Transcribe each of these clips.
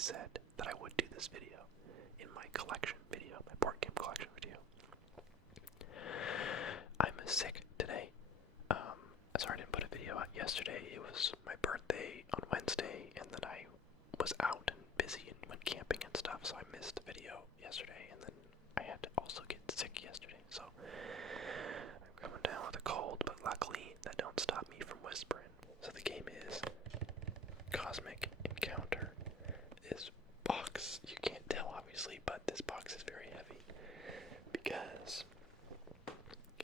said that I would do this video in my collection video, my board game collection video. I'm sick today. Sorry I didn't put a video out yesterday. It was my birthday on Wednesday, and then I was out and busy and went camping and stuff, so I missed the video yesterday, and then I had to also get sick yesterday, so I'm coming down with a cold, but luckily that don't stop me from whispering. So the game is Cosmic Encounter. This box, you can't tell obviously, but this box is very heavy because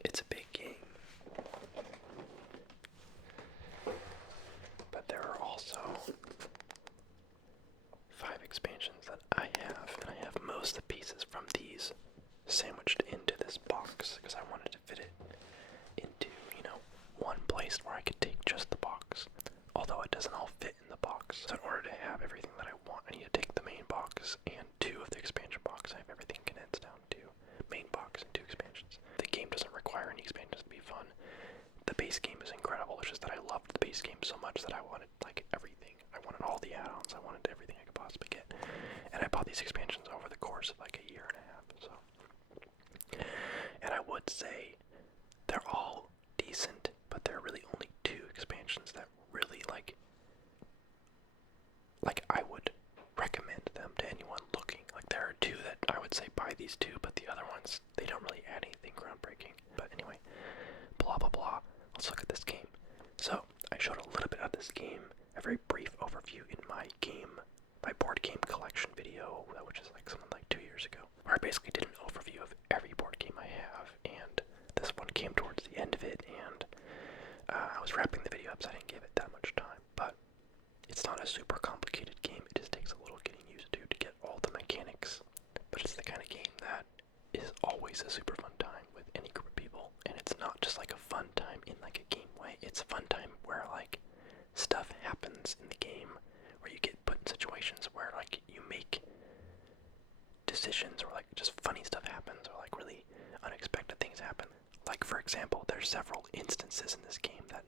it's a big game. But there are also 5 expansions that I have, and I have most of the pieces from these sandwiched into this box because I wanted to fit it into, one place where I could take just the box. Although it doesn't all fit in the box. So in order to have everything that I want, I need to take the main box and 2 of the expansion box. I have everything condensed down to main box and 2 expansions. The game doesn't require any expansions to be fun. The base game is incredible. It's just that I loved the base game so much that I wanted everything. I wanted all the add-ons. I wanted everything I could possibly get. And I bought these expansions over the course of a year and a half. So, and I would say they're all decent, but there are really only 2 expansions that really I would recommend them to anyone looking. There are 2 that I would say buy these 2, but the other ones, they don't really add anything groundbreaking. But anyway, blah blah blah. Let's look at this game. So I showed a little bit of this game, a very brief overview in my board game collection video, which is something like 2 years ago, where I basically did an overview of every board game I have, and this one came towards the end of it, and I was wrapping the video up, so I didn't give it that much time, but it's not a super complicated game. It just takes a little getting used to get all the mechanics, but it's the kind of game that is always a super fun time with any group of people, and it's not just a fun time in a game way. It's a fun time where stuff happens in the game, where you get put in situations where you make decisions, or just funny stuff happens, or really unexpected things happen. For example, there's several instances in this game that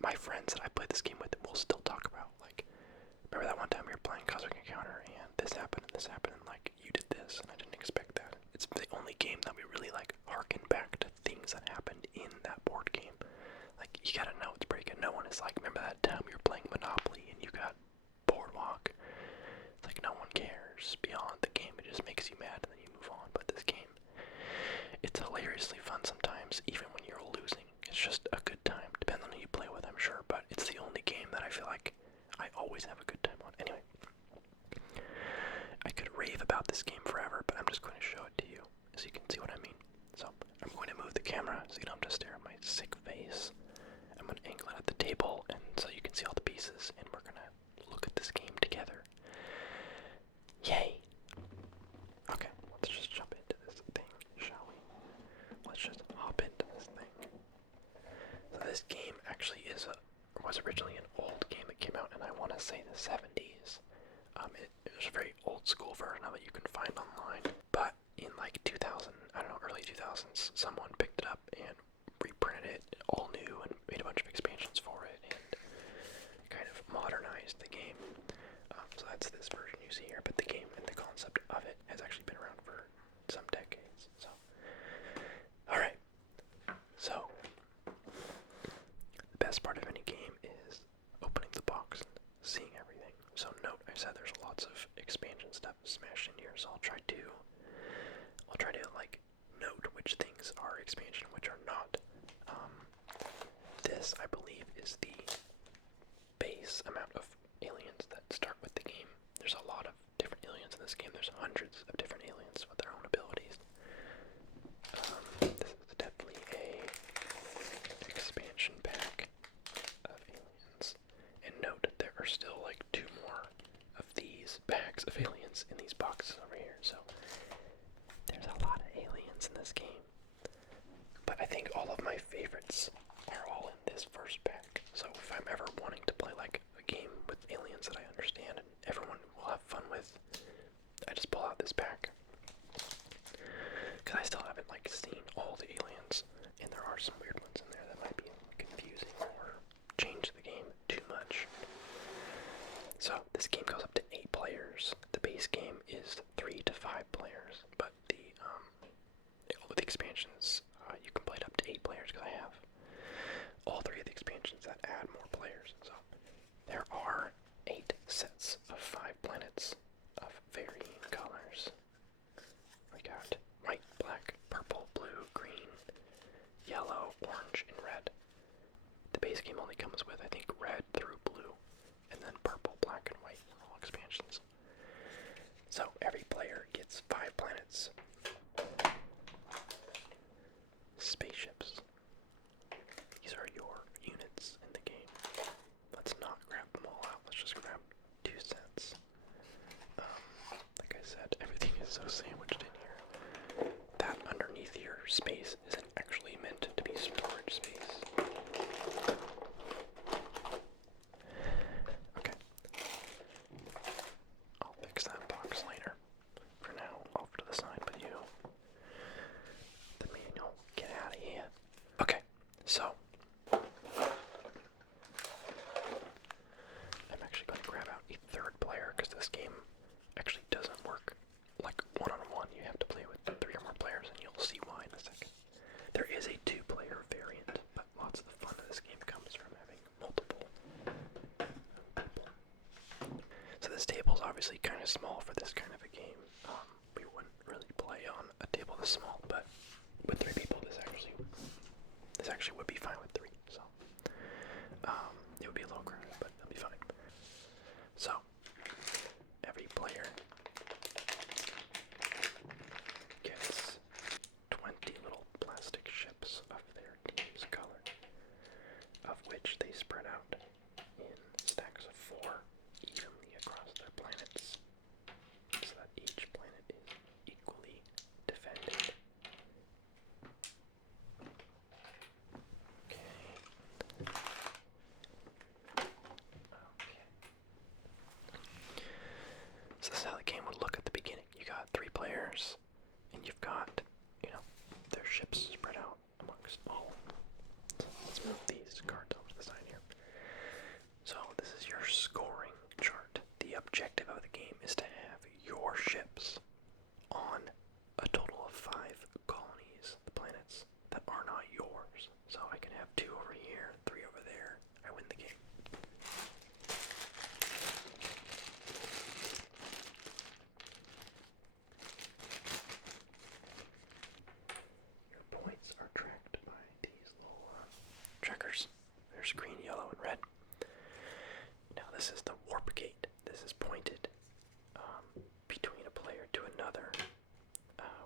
my friends that I played this game with will still talk about. Remember that one time we were playing Cosmic Encounter and this happened and this happened, and you did this and I didn't expect that. It's the only game that we really harken back to things that happened in that board game. You gotta know it's pretty good. No one is remember that time we were playing Monopoly and you got Boardwalk? It's no one cares beyond the game. It just makes you mad and then you move on. But this game, it's hilariously fun sometimes, even when you're losing. It's just a good time. Depends on who you play with, I'm sure, but it's the only game that I feel like I always have a good time on. Anyway, I could rave about this game forever, but I'm just going to show it to you so you can see what I mean. So I'm going to move the camera so you don't have to stare at my sick face. I'm going to angle it at the table and so you can see all the pieces, and we're going to look at this game together. Yay! Okay, let's just jump into this thing, shall we? Let's just hop into this thing. So this game actually was originally an old game. It came out in, I want to say, the 70s. It was a very old school version of it you can find online. But in 2000, I don't know, early 2000s, someone picked it up and reprinted it all new and made a bunch of expansions for it and kind of modernized the game. So that's this version you see here, but the game and the concept of it has actually been around for some decades. So, alright. So, the best part of any game is opening the box and seeing everything. So note, I said there's lots of expansion stuff smashed in here, so I'll try to note which things are expansion, which are not. This, I believe, is the base amount of aliens that start with the game. There's a lot of different aliens in this game. There's hundreds of different aliens with their own abilities. This is definitely a expansion pack of aliens. And note, there are still 2 more of these packs of aliens in these boxes over here. So there's a lot of aliens in this game. But I think all of my favorites are all in this first pack. So if I'm ever wanting to play a game with aliens that I understand and everyone will have fun with, I just pull out this pack. Because I still haven't seen all the aliens, and there are some weird ones in there that might be confusing or change the game too much. So this game goes up to 8 players. expansions, you can play it up to 8 players, because I have all 3 of the expansions that add more players. So there are 8 sets of 5 planets of varying colors. We got white, black, purple, blue, green, yellow, orange, and red. The base game only comes with, I think, red through blue, and then purple, black, and white are all expansions. So every player gets 5 planets. Spaceships. These are your units in the game. Let's not grab them all out. Let's just grab 2 sets. Like I said, everything is so sandwiched in here. That underneath your space isn't actually meant to be storage space. Okay. I'll fix that box later. For now, off to the side with you. The manual, get out of here. Okay, so I'm actually going to grab out a 3rd player because this game actually doesn't work like one-on-one. You have to play with 3 or more players, and you'll see why in a second. There is a 2-player variant, but lots of the fun of this game comes from having multiple people. So this table is obviously kind of small for this kind of a game. We wouldn't really play on a table this small, but with 3 people, this actually would be fine with 3. So it would be a little crowded, but it'll be fine. So every player gets 20 little plastic ships of their team's color, of which they spread out in stacks of 4 evenly across their planets, so that each planet is equally defended. Okay. So this is how the game would look at the beginning. You got 3 players, and you've got, their ships spread out amongst all. So let's move these cards over to the side here. So this is your scoring chart. The objective of the game is to have your ships on a total of 5 colonies, the planets, that are not yours. So I can have 2 over here, 3 over there. I win the game. Your points are tracked by these little trackers. There's green, yellow, and red. Now this is the warp gate. This is pointed between a player to another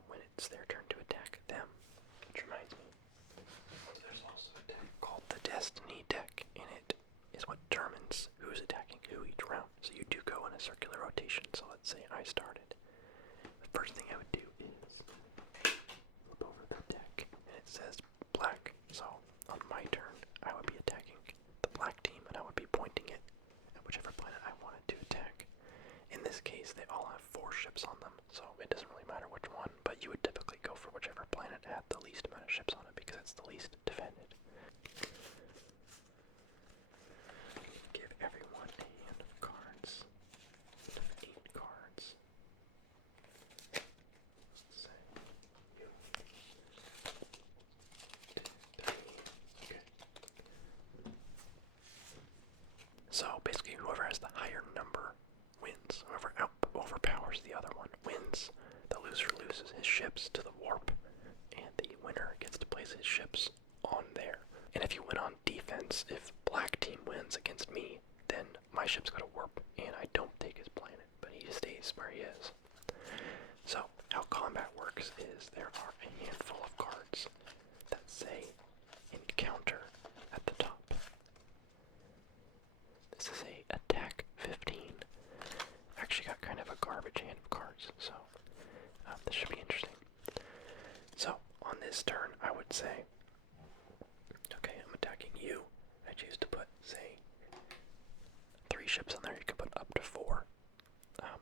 when it's their turn to attack them. Which reminds me, there's also a deck called the Destiny deck, and it is what determines who's attacking who each round. So you do go in a circular rotation. So let's say I started. The first thing I would do is flip over the deck, and it says black. So on my turn, I would be attacking the black team, and I would be pointing it at whichever planet I wanted to attack. In this case, they all have 4 ships on them, so it doesn't really matter which one, but you would typically go for whichever planet had the least amount of ships on it because it's the least defended. Give everyone a hand of cards. Of 8 cards. Let's say you. 2, 3. Okay. So basically, whoever has the higher number wins. Whoever overpowers the other one wins. The loser loses his ships to the warp, and the winner gets to place his ships on there. And if you win on defense, if black team wins against me, then my ships go to warp, and I don't take his planet, but he stays where he is. So how combat works is there are a handful of cards that say encounter at the top. This is a attack 15. Actually got kind of a garbage hand of cards, so this should be interesting. So on this turn, I would say, okay, I'm attacking you. I choose to put, say, 3 ships on there. You can put up to 4.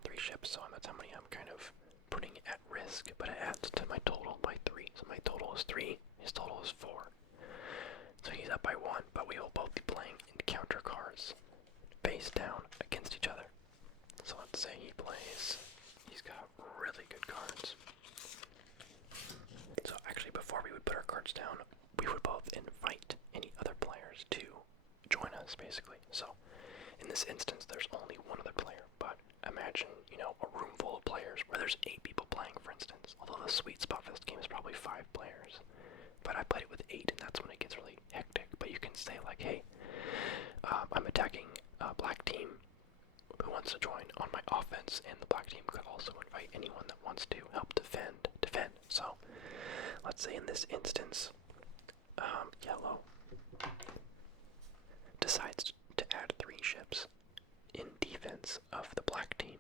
3 ships, so that's how many I'm kind of putting at risk, but it adds to my total by 3. So my total is 3, his total is 4. So he's up by 1, but we will both be playing encounter cards face down against each other. So let's say he's got really good cards. So actually, cards down, we would both invite any other players to join us, basically. So, in this instance, there's only one other player, but imagine, a room full of players where there's 8 people playing, for instance. Although the sweet spot for this game is probably 5 players. But I played it with 8, and that's when it gets really hectic. But you can say, like, hey, I'm attacking a black team who wants to join on my offense, and the black team could also invite anyone that wants to help defend. So, let's say in this instance, yellow decides to add 3 ships in defense of the black team.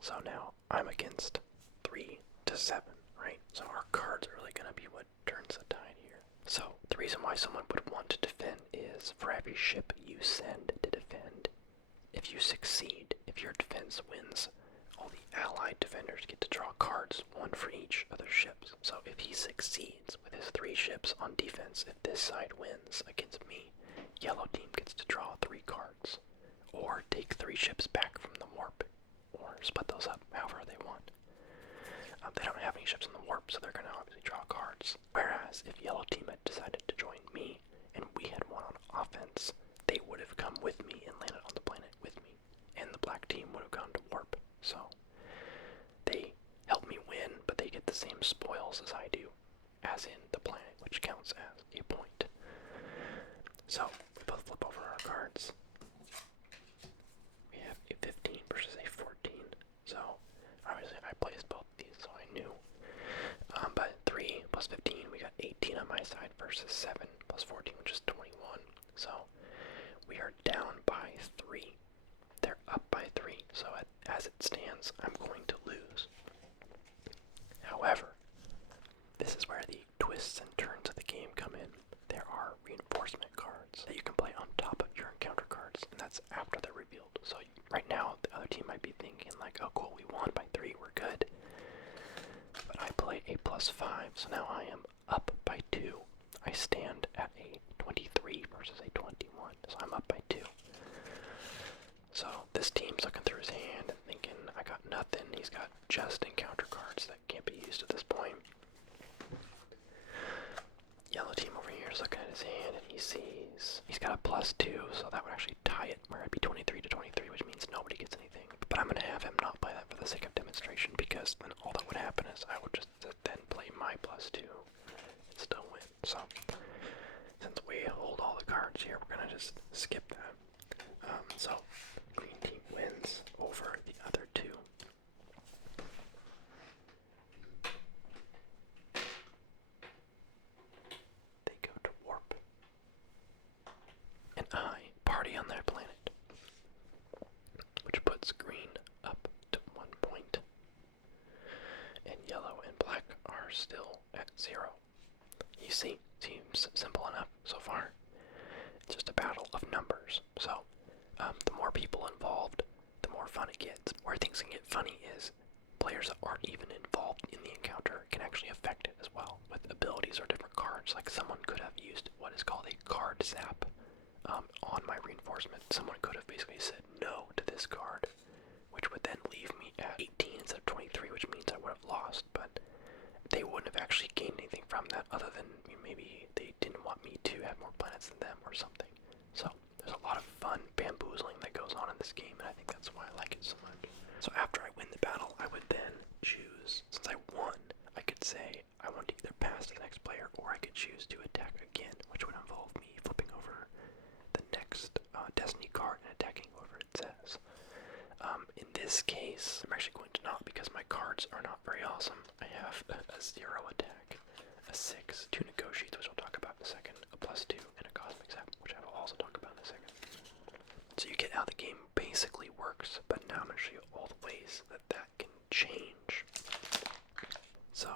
So now I'm against 3 to 7, right? So our cards are really going to be what turns the tide here. So the reason why someone would want to defend is for every ship you send to defend, if you succeed, if your defense wins, all the allied defenders get to draw cards, 1 for each of their ships. So if he succeeds with his 3 ships on defense, if this side wins against me, yellow team gets to draw 3 cards, or take 3 ships back from the warp, or split those up however they want. They don't have any ships in the warp, so they're going to obviously draw cards. Whereas if yellow team had decided to join me, and we had one on offense, they would have come with me and landed on the planet with me, and the black team would have gone to warp. So they help me win, but they get the same spoils as I do, as in the planet, which counts as a point. So we both flip over our cards. We have a 15 versus a 14. So obviously I placed both these, so I knew. But 3 plus 15, we got 18 on my side versus 7 plus 14, which is 21. So we are down by 3. They're up by 3. So as it stands, I'm going to lose. However, this is where the twists and turns of the game come in. There are reinforcement cards that you can play on top of your encounter cards, and that's after they're revealed. So right now, the other team might be thinking like, oh cool, we won by 3, we're good. But I play a +5, so now I am up by 2. I stand at a 23 versus a 21, so I'm up by 2. So this team's looking through his hand and thinking, I got nothing. He's got just encounter cards that can't be used at this point. Yellow team over here is looking at his hand and he sees he's got a +2, so that would actually tie it where it'd be 23 to 23, which means nobody gets anything. But I'm going to have him not play that for the sake of demonstration, because then all that would happen is I would just then play my +2 and still win. So since we hold all the cards here, we're going to just skip that. So green team wins over the other 2. They go to warp. And I party on their planet, which puts green up to 1 point. And yellow and black are still at 0. You see, seems simple enough so far. It's just a battle of numbers. So the more people involved, the more fun it gets. Where things can get funny is players that aren't even involved in the encounter can actually affect it as well, with abilities or different cards. Like someone could have used what is called a card zap on my reinforcement. Someone could have basically said no to this card, which would then leave me at 18 instead of 23, which means I would have lost, but they wouldn't have actually gained anything from that other than maybe they didn't want me to have more planets than them or something. So there's a lot of fun bamboozling that goes on in this game, and I think that's why I like it so much. So after I win the battle, I would then choose, since I won, I could say I want to either pass to the next player, or I could choose to attack again, which would involve me flipping over the next Destiny card and attacking whoever it says. In this case, I'm actually going to not, because my cards are not very awesome. I have a 0 attack, a 6, 2 negotiates, which I'll talk about in a second, a +2, and a cosmic zap, which I will also talk about in a second. So you get how the game basically works, but now I'm going to show you all the ways that that can change. So,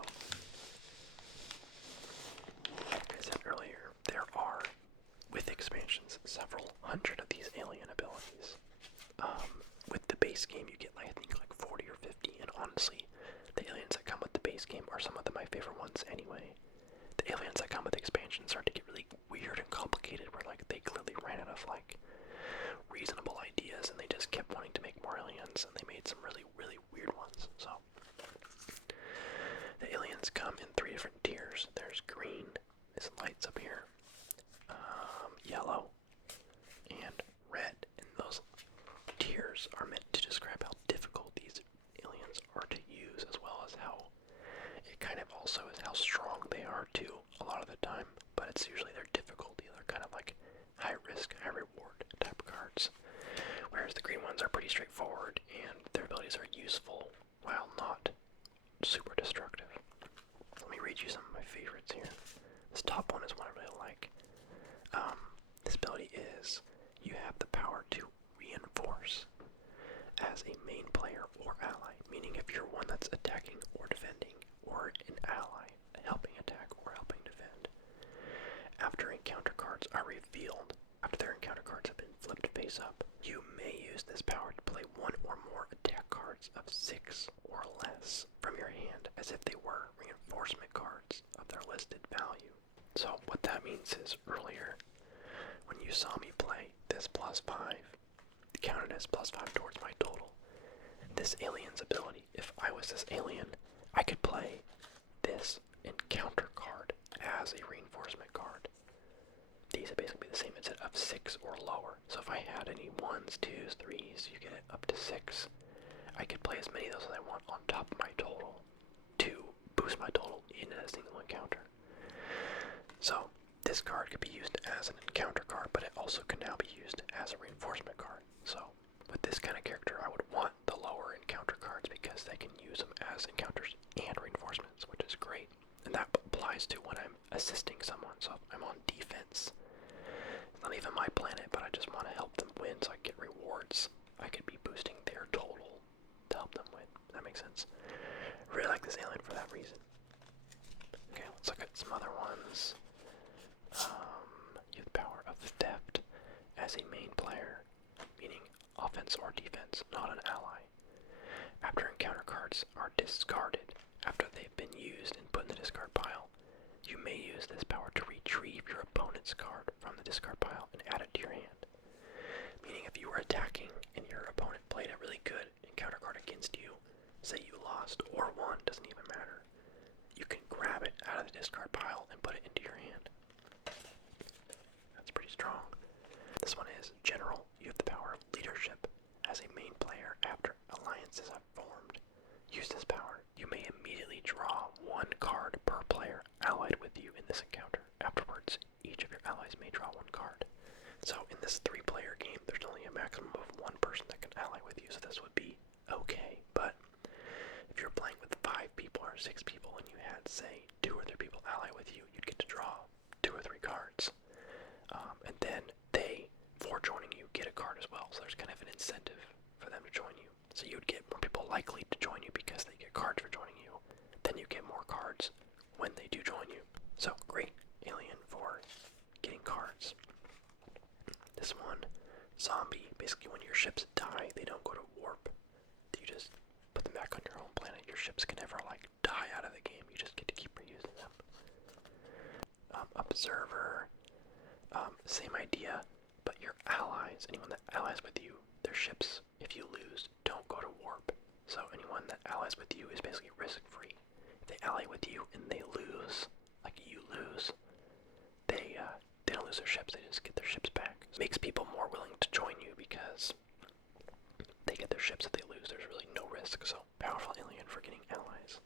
like I said earlier, there are, with expansions, several hundred of these alien abilities. With the base game, you get, I think, like 40 or 50, and honestly, the aliens that come with the base game are some of my favorite ones anyway. The aliens that come with expansions start to get really weird and complicated, where, like, they clearly ran out of, like, reasonable ideas, and they just kept wanting to make more aliens, and they made some really, really weird ones. So, the aliens come in 3 different tiers. There's green, is is how it kind of also is how strong they are too a lot of the time, but it's usually their difficulty. They're kind of like high risk, high reward type of cards. Whereas the green ones are pretty straightforward and their abilities are useful while not super destructive. Let me read you some of my favorites here. This top one is one I really like. This ability is you have the power to reinforce as a main player or ally, meaning if you're one that's attacking or defending, or an ally helping attack or helping defend. After encounter cards are revealed, after their encounter cards have been flipped face up, you may use this power to play one or more attack cards of 6 or less from your hand as if they were reinforcement cards of their listed value. So what that means is earlier, when you saw me play this +5, it counted as +5 towards my total. This alien's ability, if I was this alien, I could play this encounter card as a reinforcement card. These would basically be the same instead of 6 or lower. So if I had any 1s, 2s, 3s, you get it up to 6. I could play as many of those as I want on top of my total to boost my total in a single encounter. So this card could be used as an encounter card, but it also can now be used as a reinforcement card. So with this kind of character, I would want the lower encounter cards because they can use them as encounters and reinforcements, which is great. And that applies to when I'm assisting someone. So if I'm on defense, it's not even my planet, but I just want to help them win so I get rewards. I could be boosting their total to help them win. Does that make sense? I really like this alien for that reason. Okay, let's look at some other ones. You have the power of theft as a main player, meaning offense or defense, not an ally. After encounter cards are discarded, after they've been used and put in the discard pile, you may use this power to retrieve your opponent's card from the discard pile and add it to your hand. Meaning if you were attacking and your opponent played a really good encounter card against you, say you lost or won, doesn't even matter, you can grab it out of the discard pile and put it into your hand. That's pretty strong. This one is General. You have the power of leadership as a main player after alliances have formed. Use this power. You may immediately draw 1 card per player allied with you in this encounter. Afterwards, each of your allies may draw 1 card. So in this 3-player game, there's only a maximum of 1 person that can ally with you, so this would be okay. But if you're playing with 5 people or 6 people and you had, say, 2 or 3 people ally with you, you'd get to draw 2 or 3 cards. And then they, for joining you, get a card as well. So there's kind of an incentive for them to join you. So you'd get more people likely to join you because they get cards for joining you. Then you get more cards when they do join you. So great alien for getting cards. This one, Zombie. Basically when your ships die, they don't go to warp. You just put them back on your home planet. Your ships can never die out of the game. You just get to keep reusing them. Observer. Same idea, but your allies, anyone that allies with you, their ships, if you lose, don't go to warp. So anyone that allies with you is basically risk-free. If they ally with you and they lose, like you lose, they don't lose their ships, they just get their ships back. It makes people more willing to join you because they get their ships if they lose. There's really no risk, so powerful alien for getting allies.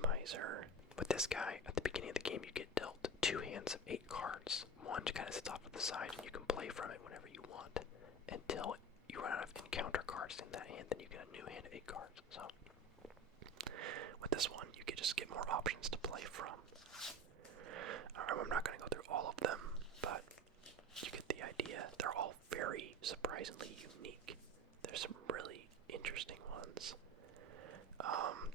Miser. With this guy, at the beginning of the game, you get dealt 2 hands of 8 cards. One kind of sits off to the side, and you can play from it whenever you want until you run out of encounter cards in that hand. Then you get a new hand of 8 cards. So, with this one, you can just get more options to play from. I'm not going to go through all of them, but you get the idea. They're all very surprisingly unique. There's some really interesting ones.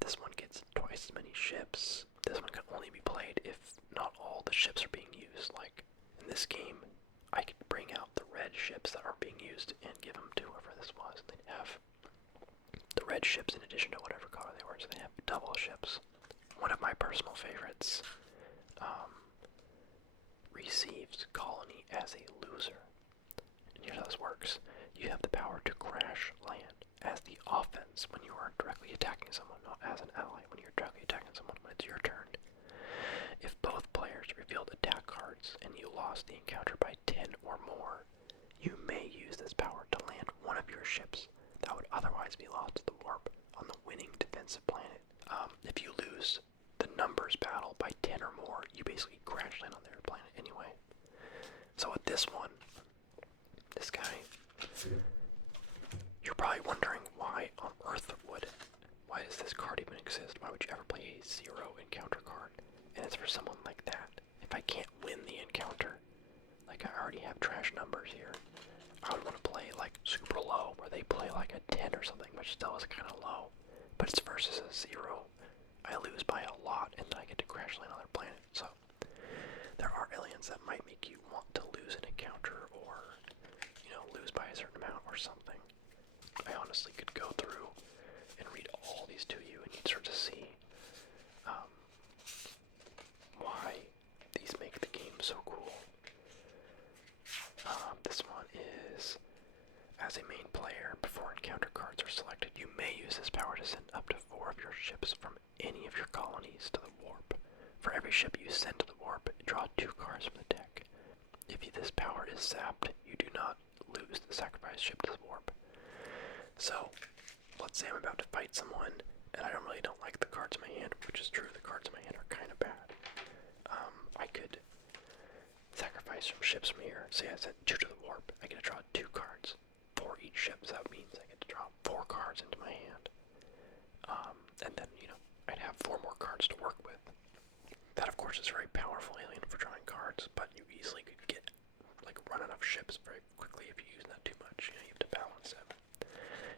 This one gets twice as many ships. This one can only be played if not all the ships are being used. Like, in this game, I could bring out the red ships that are being used and give them to whoever this was. And they'd have the red ships in addition to whatever color they were, so they have double ships. One of my personal favorites receives Colony as a loser. And here's how this works. You have the power to crash land as the offense when you are directly attacking someone, not as an ally when you're directly attacking someone when it's your turn. If both players revealed attack cards and you lost the encounter by 10 or more, you may use this power to land one of your ships that would otherwise be lost to the warp on the winning defensive If you lose the numbers battle by 10 or more, you basically crash land on their planet anyway. So with this one, this guy, you're probably wondering why on earth why does this card even exist? Why would you ever play a 0 encounter card? And it's for someone like that. If I can't win the encounter, like I already have trash numbers here, I would want to play like super low, where they play like a 10 or something, which still is kind of low. But it's versus a 0. I lose by a lot, and then I get to crash land on their planet. So there are aliens that might make you want to lose an encounter, or lose by a certain amount or something. I honestly could go through and read all these to you, and you'd start to see why these make the game so cool. This one is, as a main player, before encounter cards are selected, you may use this power to send up to 4 of your ships from any of your colonies to the warp. For every ship you send to the warp, draw 2 cards from the deck. If this power is zapped, you do not lose the sacrifice ship to the warp. So, let's say I'm about to fight someone, and I don't like the cards in my hand, which is true, the cards in my hand are kind of bad. I could sacrifice some ships from here. Say I sent 2 to the warp, I get to draw 2 cards for each ship, so that means I get to draw 4 cards into my hand. And then, I'd have 4 more cards to work with. That, of course, is a very powerful alien for drawing cards, but you easily could run out of ships very quickly if you use that too much. You have to balance it.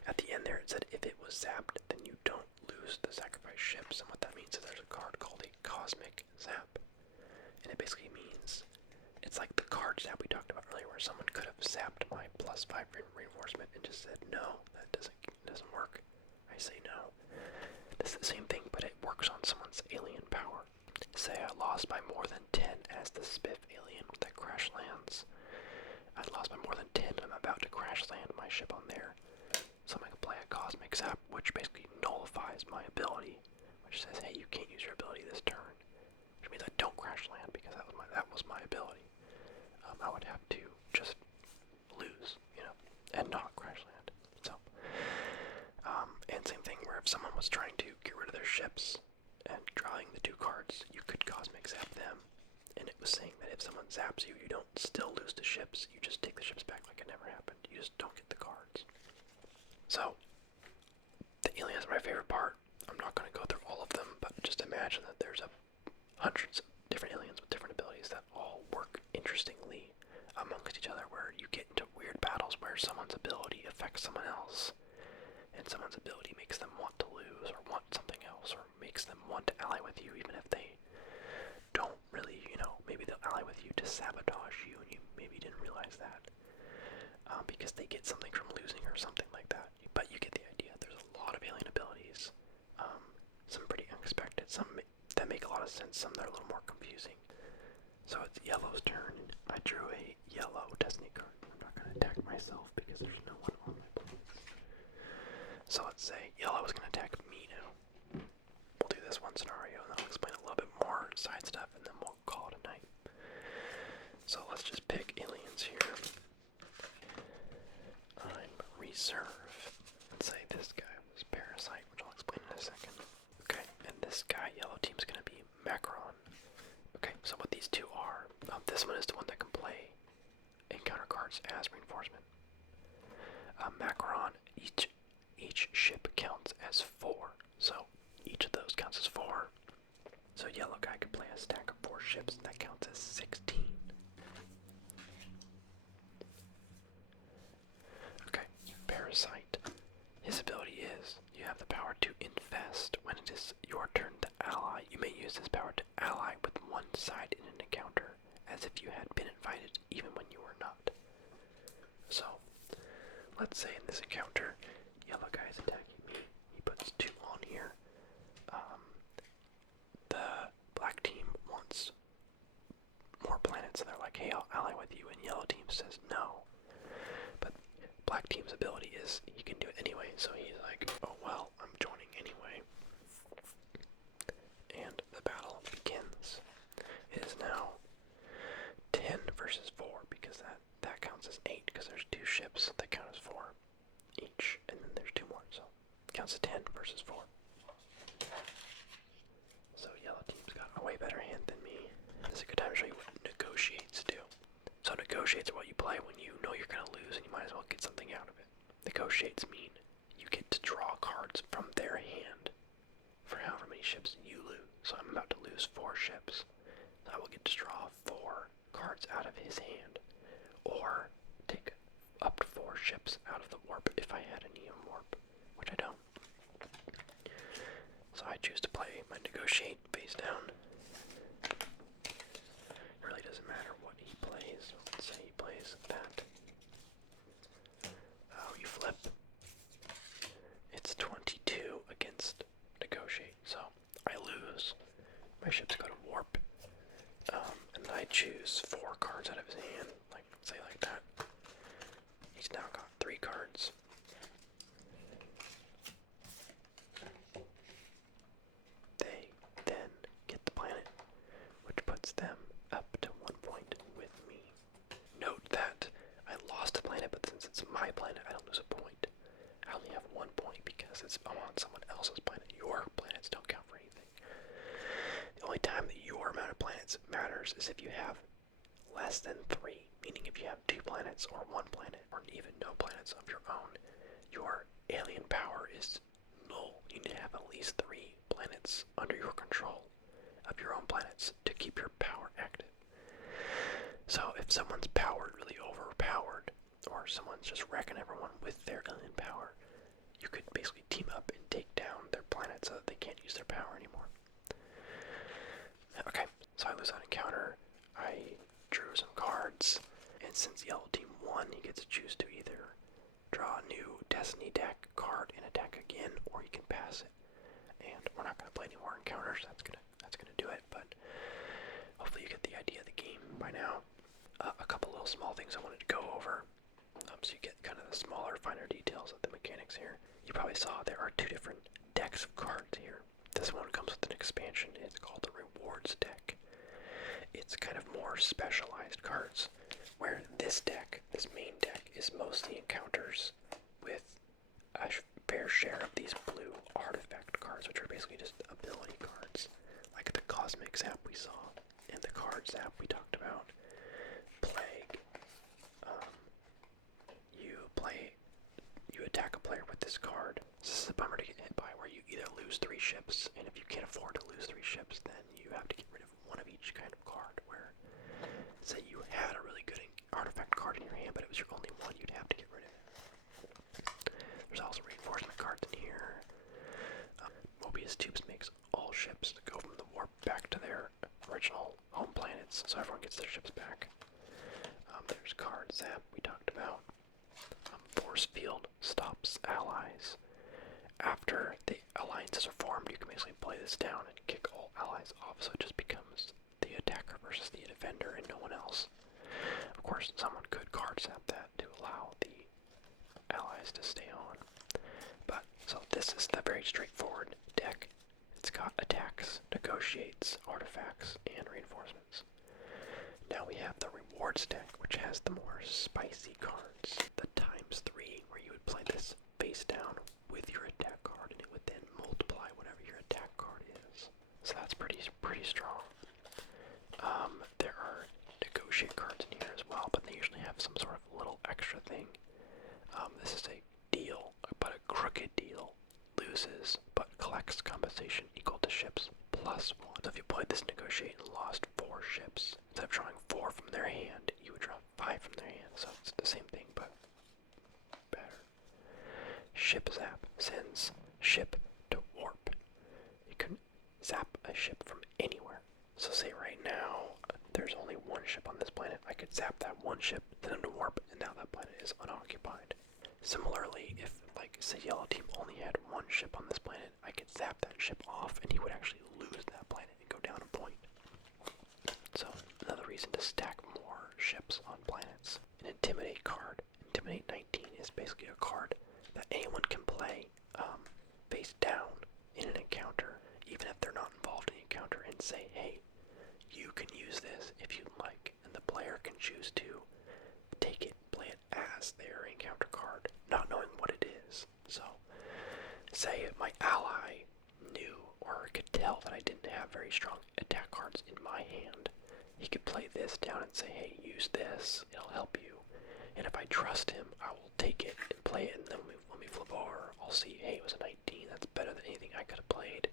At the end there, it said if it was zapped, then you don't lose the sacrifice ships, and what that means is there's a card called a cosmic zap. And it basically means, it's like the card zap we talked about earlier, where someone could have zapped my +5 reinforcement and just said, no, that doesn't work. I say no. This is the same thing, but it works on someone's alien power. Say I lost by more than 10 as the Spiff alien that crash lands. I lost by more than 10 and I'm about to crash land my ship on there. So I'm going to play a cosmic zap, which basically nullifies my ability, which says, hey, you can't use your ability this turn. Which means I don't crash land, because that was my ability. I would have to just lose, and not crash land. So, and same thing where if someone was trying to get rid of their ships and drawing the 2 cards, you could cosmic zap them. And it was saying that if someone zaps you, you don't still lose the ships, you just take the ships back like it never happened. You just don't get the cards. So, the aliens are my favorite part. I'm not going to go through all of them, but just imagine that there's hundreds of different aliens with different abilities that all work interestingly amongst each other, where you get into weird battles where someone's ability affects someone else, and someone's ability makes them want to lose or want something else, or makes them want to ally with you even if they don't really, maybe they'll ally with you to sabotage you, and you maybe didn't realize that, because they get something from losing or something like that. But you get the idea. There's a lot of alien abilities, some pretty unexpected, some that make a lot of sense, some that are a little more confusing. So it's Yellow's turn. I drew a yellow Destiny card. I'm not going to attack myself because there's no one on my planes. So let's say Yellow is going to attack me now. We'll do this one scenario, and then I'll explain a little bit more side stuff, and then we'll call it a night. So let's just pick aliens here. I'm Reserve. Let's say this guy was Parasite, which I'll explain in a second. Okay, and this guy, Yellow Team's going to be Macron. Okay, so what these 2 are, this one is the one that can play encounter cards as reinforcement. Macron, each ship counts as 4, so each of those counts as 4. So Yellow guy could play a stack of 4 ships, and that counts as 16. Okay, Parasite. His ability is, you have the power to infest. When it is your turn to ally, you may use this power to ally with one side in an encounter, as if you had been invited even when you were not. So, let's say in this encounter, Yellow guy is attacking me. He puts 2 on here. The black team wants more planets, and they're like, hey, I'll ally with you, and Yellow team says no. But black team's ability is he can do it anyway, so he's like, oh well, I'm joining anyway. And the battle begins. It is now 10 versus 4, because that counts as 8, because there's 2 ships that count as 4 each, and then there's 2 more, so it counts as 10 versus 4. negotiates mean you get to draw cards from their hand for however many ships you lose. So I'm about to lose 4 ships. So I will get to draw 4 cards out of his hand, or take up to 4 ships out of the warp if I had a Neon warp, which I don't. So I choose to play my negotiate face down. It really doesn't matter what he plays. Let's say he plays that. Oh, you flip. It's 22 against negotiate, so I lose. My ships go to warp. And then I choose 4 cards out of his hand, like, say like that. He's now got 3 cards. They then get the planet, which puts them up to 1 point with me. Note that I lost a planet, but since it's my planet, I don't lose a point. I only have 1 point because I'm on someone else's planet. Your planets don't count for anything. The only time that your amount of planets matters is if you have less than 3, meaning if you have 2 planets or 1 planet or even no planets of your own, your alien power is null. You need to have at least 3 planets under your control of your own planets to keep your power active. So if someone's powered, really overpowered, or someone's just wrecking everyone with their alien power, you could basically team up and take down their planet so that they can't use their power anymore. Okay, so I lose that encounter. I drew some cards, and since yellow team won, he gets to choose to either draw a new Destiny deck card and attack again, or you can pass it. And we're not going to play any more encounters. That's gonna do it. But hopefully you get the idea of the game by now. A couple little small things I wanted to go over, so you get kind of the smaller, finer details of the mechanics here. You probably saw there are 2 different decks of cards here. This one comes with an expansion. It's called the Rewards deck. It's kind of more specialized cards, where this deck, this main deck, is mostly encounters with a fair share of these blue artifact cards, which are basically just ability cards, like the Cosmic Zap we saw, and the Card Zap we talked about. Plague. You attack a player with this card. This is a bummer to get hit by, where you either lose 3 ships, and if you can't afford to lose 3 ships, then you have to get rid of 1 of each kind of card, where, say you had a really good artifact card in your hand, but it was your only one, you'd have to get rid of it. There's also reinforcement cards in here. Mobius Tubes makes all ships go from the warp back to their original home planets, so everyone gets their ships back. There's Card Zap we talked about. Force Field stops allies. After the alliances are formed, you can basically play this down and kick all allies off, so it just becomes the attacker versus the defender and no one else. Of course, someone could card zap that to allow the allies to stay on. But, so this is the very straightforward deck. It's got attacks, negotiates, artifacts, and reinforcements. Now we have the Rewards deck, which has the more spicy cards. The ×3, where you would play this face down with your attack card, and it would then multiply whatever your attack card is. So that's pretty strong. There are negotiate cards in here as well, but they usually have some sort of little extra thing. This is a deal, but a crooked deal. Loses, but collects compensation equal to ships +1. So if you played this negotiate and lost 4 ships, instead of drawing 4 from their hand, you would draw 5 from their hand. So it's the same thing, but better. Ship Zap sends ship to warp. You can zap a ship from anywhere. So say right now, there's only 1 ship on this planet. I could zap that 1 ship, send them to warp, and now that planet is unoccupied. Similarly, if, like, say Yellow Team only had 1 ship on this planet, I could zap that ship off, and he would actually lose that planet and go down a point. So, another reason to stack more ships on planets. An Intimidate card. Intimidate 19 is basically a card that anyone can play face down in an encounter, even if they're not involved in the encounter, and say, hey, you can use this if you'd like, and the player can choose to take it, play it as their encounter card, not knowing what it is. So, say if my ally knew or could tell that I didn't have very strong attack cards in my hand, he could play this down and say, hey, use this, it'll help you. And if I trust him, I will take it and play it, and then when we flip over, I'll see, hey, it was a 19, that's better than anything I could have played.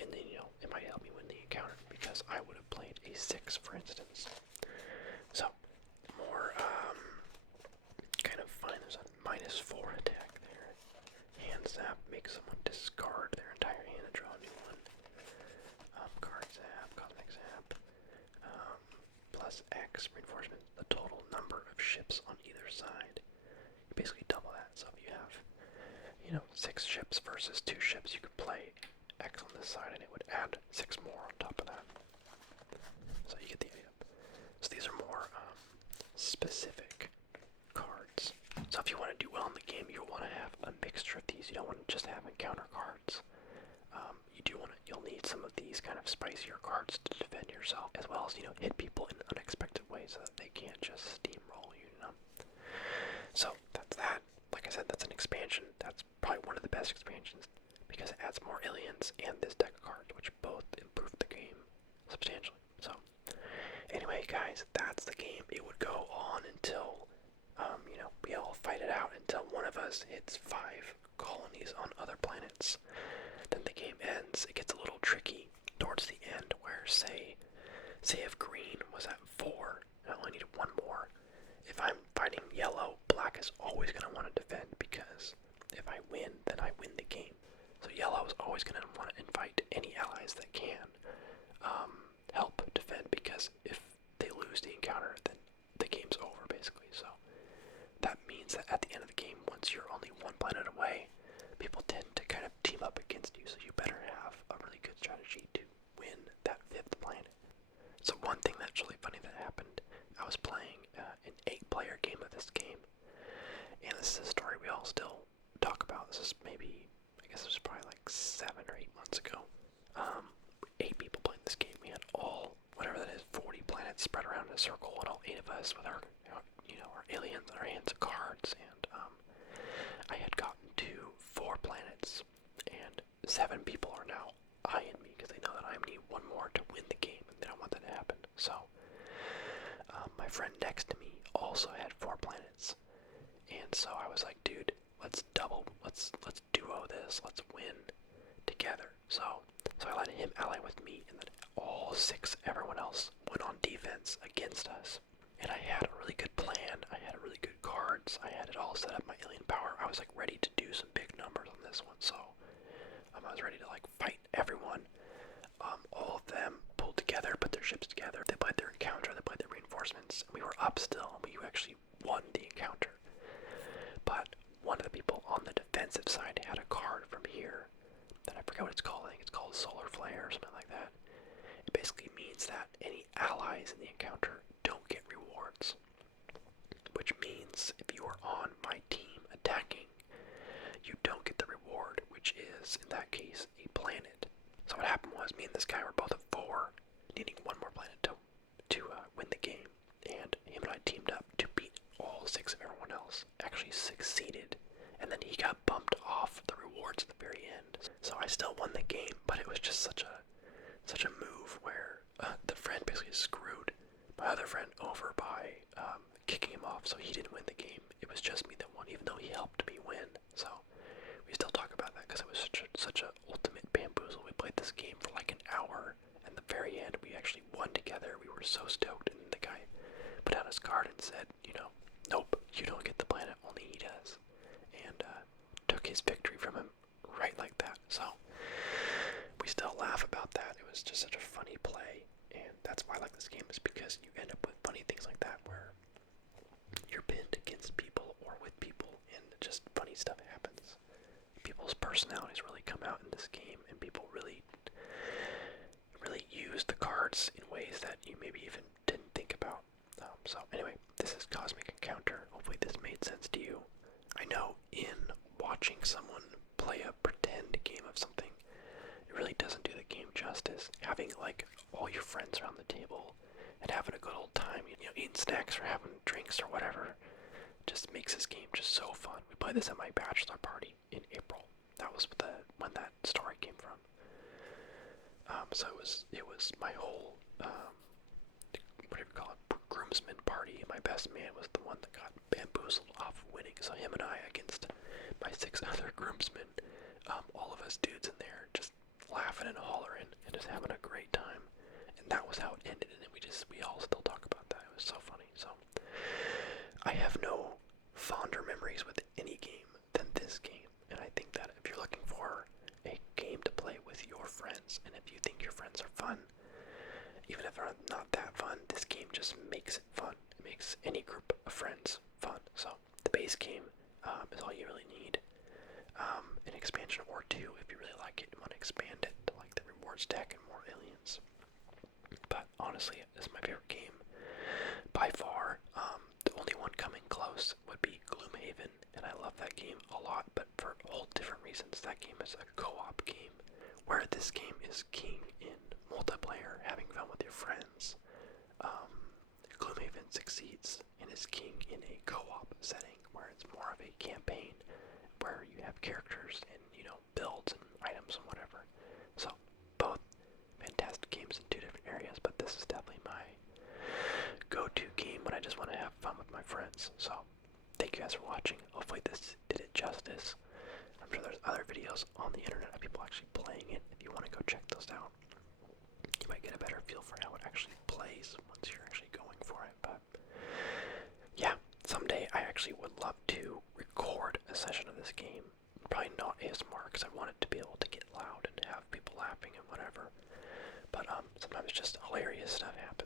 And then, it might help me win the encounter, because I would have played a 6, for instance. So, more, kind of fine. There's a -4 attack there. Hand zap makes someone discard their entire hand and draw a new one. Card zap, cosmic zap. Plus X reinforcement, the total number of ships on either side. You basically double that. So if you have, 6 ships versus 2 ships, you could play X on this side and it would add 6 more on top of that. So you get the idea. So these are more specific cards. So if you want to do well in the game, you'll want to have a mixture of these. You don't want to just have encounter cards. You'll need some of these kind of spicier cards to defend yourself, as well as, hit people in unexpected ways so that they can't just steamroll you, So that's that. Like I said, that's an expansion. That's probably one of the best expansions because it adds more aliens and this deck of cards, which both improve the game substantially. So anyway, guys, that's the game. It would go on until, we all fight it out until one of us hits 5 colonies on other planets. Then the game ends. It gets a little tricky towards the end where, say if green was at 4, and I only needed 1 more. If I'm fighting yellow, black is always going to want to defend because if I win, then I win the game. So yellow is always going to want to invite any allies that can help defend, because if they lose the encounter, then the game's over, basically. So that means that at the end of the game, once you're only 1 planet away, people tend to kind of team up against you, so you better have a really good strategy to win that 5th planet. So one thing that's really funny that happened, I was playing an 8-player game of this game, and this is a story we all still talk about. This is maybe, I guess it was probably like 7 or 8 months ago. 8 people playing this game. We had all, whatever that is, 40 planets spread around in a circle, and all 8 of us with our, our aliens and our hands of cards, and I had gotten to 4 planets, and 7 people are now eyeing me because they know that I need 1 more to win the game, and they don't want that to happen. So, my friend next to me also had 4 planets, and so I was like, dude, let's duo this, let's win together. So I let him ally with me, and then all 6, everyone else, went on defense against us. And I had a really good plan, I had really good cards, I had it all set up, my alien power. I was like ready to do some big numbers on this one, so I was ready to like fight everyone. All of them pulled together, put their ships together, they played their encounter, they played their reinforcements, and we were up still, and we actually won the encounter. But one of the people on the defensive side had a card from here that I forget what it's called. I think it's called Solar Flare or something like that. It basically means that any allies in the encounter don't get rewards, which means if you are on my team attacking, you don't get the reward, which is, in that case, a planet. So what happened was, me and this guy were both at 4, needing 1 more planet to win the game, and him and I teamed up to beat all 6 of everyone else. Actually succeeded, and then he got bumped off the rewards at the very end. So I still won the game, but it was just such a move where the friend basically screwed my other friend over by kicking him off, so he didn't win the game. It was just me that won, even though he helped me win. So we still talk about that because it was such a ultimate bamboozle. We played this game for like an hour, and the very end we actually won together. We were so stoked, and the guy put out his card and said, nope, you don't get the planet, only he does, and took his victory from him right like that. So we still laugh about that. It was just such a funny play, and that's why I like this game, is because you end up with funny things like that where you're pinned against people or with people, and just funny stuff happens. People's personalities really come out in this game, and people really use the cards in ways that you maybe even didn't think about. So anyway, this is Cosmic Encounter. Hopefully this made sense to you. I know in watching someone play a pretend game of something, it really doesn't do the game justice. Having like all your friends around the table and having a good old time, eating snacks or having drinks or whatever, just makes this game just so fun. We played this at my bachelor party in April. That was when that story came from. So it was my whole what do you call it, groomsmen party, my my best man was the one that got bamboozled off winning. So him and I against my 6 other groomsmen, all of us dudes in there just laughing and hollering and just having a great time. And that was how it ended. And then we all still talk about that. It was so funny. So I have no fonder memories with any game than this game. And I think that if you're looking for a game to play with your friends, and if you think your friends are fun, even if they're not that fun, this game just makes it fun. It makes any group of friends fun. So the base game is all you really need. An expansion or two, if you really like it and want to expand it to like the rewards deck and more aliens. But honestly, it's my favorite game by far. The only one coming close would be Gloomhaven, and I love that game a lot, but for all different reasons. That game is a co-op game, where this game is king in multiplayer, having fun with your friends. Gloomhaven succeeds and is king in a co-op setting, where it's more of a campaign, where you have characters and, builds and items and whatever. So, both fantastic games in two different areas, but this is definitely my go-to game when I just want to have fun with my friends. So, thank you guys for watching. Hopefully this did it justice. I'm sure there's other videos on the internet of people actually playing it. If you want to go check those out, you might get a better feel for how it actually plays once you're actually going for it. But yeah, someday I actually would love to record a session of this game. Probably not ASMR, because I want it to be able to get loud and have people laughing and whatever. But sometimes just hilarious stuff happens.